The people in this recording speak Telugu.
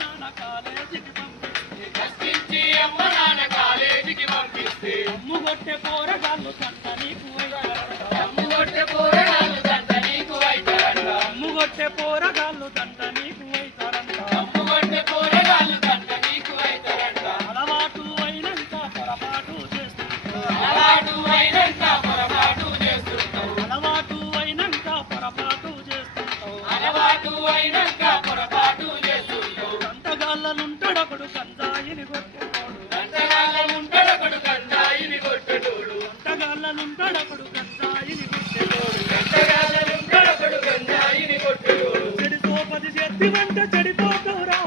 నాన్న కాలేజీకి పంపిస్తే. కష్టించి అమ్మ నాన్న కాలేజీకి పంపిస్తే. అమ్ము కొట్టే పోరగాళ్ళు కంట నీకు అమ్ము కొట్టే పోరగాళ్ళు కంట నీకు అవుతారంట అమ్ము కొట్టే పోరగాళ్ళు కంట నీకు అవుతారంట అమ్ము కొట్టే పోరగాళ్ళు కంట నీకు అవుతారంట అలవాటు అయినంత పొరపాటు చేస్తుంటారు అలవాటు అయినంత పొరపాటు చేస్తుంటారు అలవాటు అయినంత పొరపాటు చేస్తుంటారు అలవాటు అయినంత గంటగాళ్ళముంటడొకడు కందాయిని కొట్టడోడు చెడితో పది చేతి వెంట చెడిపోతావురా